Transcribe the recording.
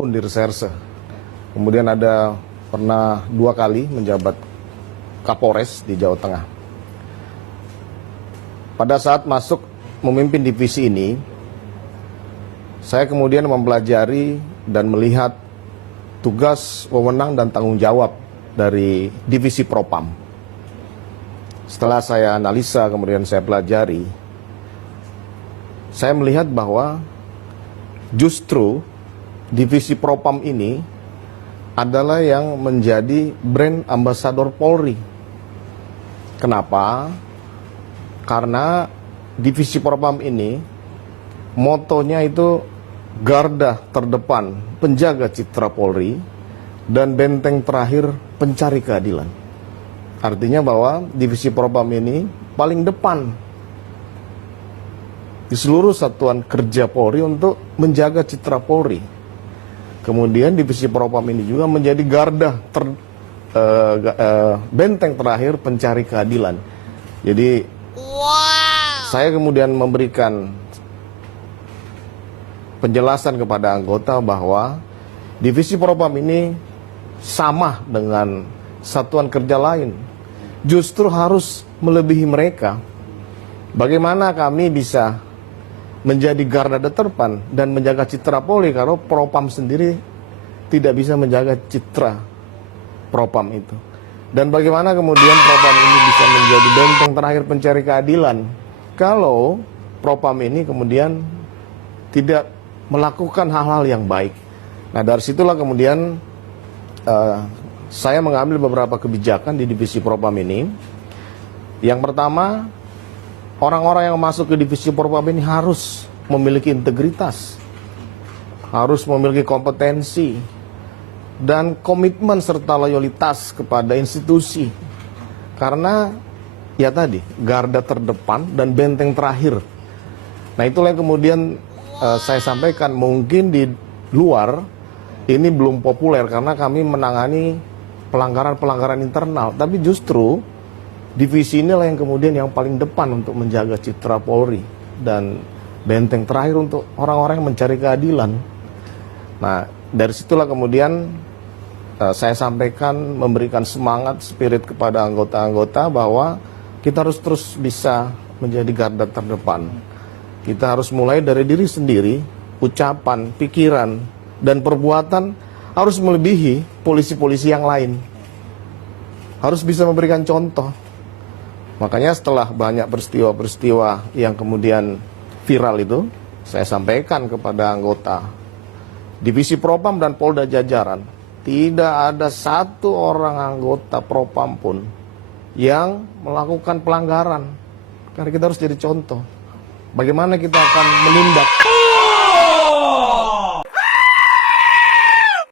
tahun di reserse. Kemudian ada pernah 2 kali menjabat Kapolres di Jawa Tengah. Pada saat masuk memimpin divisi ini, saya kemudian mempelajari dan melihat tugas, wewenang, dan tanggung jawab dari divisi Propam. Setelah saya analisa, kemudian saya pelajari, saya melihat bahwa justru divisi Propam ini adalah yang menjadi brand ambasador Polri. Kenapa? Karena divisi Propam ini motonya itu garda terdepan penjaga citra Polri dan benteng terakhir pencari keadilan. Artinya bahwa divisi Propam ini paling depan di seluruh satuan kerja Polri untuk menjaga citra Polri. Kemudian divisi Propam ini juga menjadi garda benteng terakhir pencari keadilan. Jadi saya kemudian memberikan penjelasan kepada anggota bahwa divisi Propam ini sama dengan satuan kerja lain, justru harus melebihi mereka. Bagaimana kami bisa menjadi garda terdepan dan menjaga citra Polri kalau Propam sendiri tidak bisa menjaga citra Propam itu? Dan bagaimana kemudian Propam ini bisa menjadi benteng terakhir pencari keadilan kalau Propam ini kemudian tidak melakukan hal-hal yang baik? Nah, dari situlah kemudian saya mengambil beberapa kebijakan di divisi Propam ini. Yang pertama, orang-orang yang masuk ke divisi Propam ini harus memiliki integritas, harus memiliki kompetensi, dan komitmen serta loyalitas kepada institusi. Karena ya tadi, garda terdepan dan benteng terakhir. Nah, itulah yang kemudian saya sampaikan. Mungkin di luar ini belum populer karena kami menangani pelanggaran-pelanggaran internal, tapi justru divisi inilah yang kemudian yang paling depan untuk menjaga citra Polri dan benteng terakhir untuk orang-orang yang mencari keadilan. Nah, dari situlah kemudian saya sampaikan, memberikan semangat, spirit kepada anggota-anggota bahwa kita harus terus bisa menjadi garda terdepan. Kita harus mulai dari diri sendiri, ucapan, pikiran, dan perbuatan harus melebihi polisi-polisi yang lain. Harus bisa memberikan contoh. Makanya setelah banyak peristiwa-peristiwa yang kemudian viral itu, saya sampaikan kepada anggota divisi Propam dan Polda jajaran, tidak ada satu orang anggota Propam pun yang melakukan pelanggaran. Karena kita harus jadi contoh. Bagaimana kita akan menindak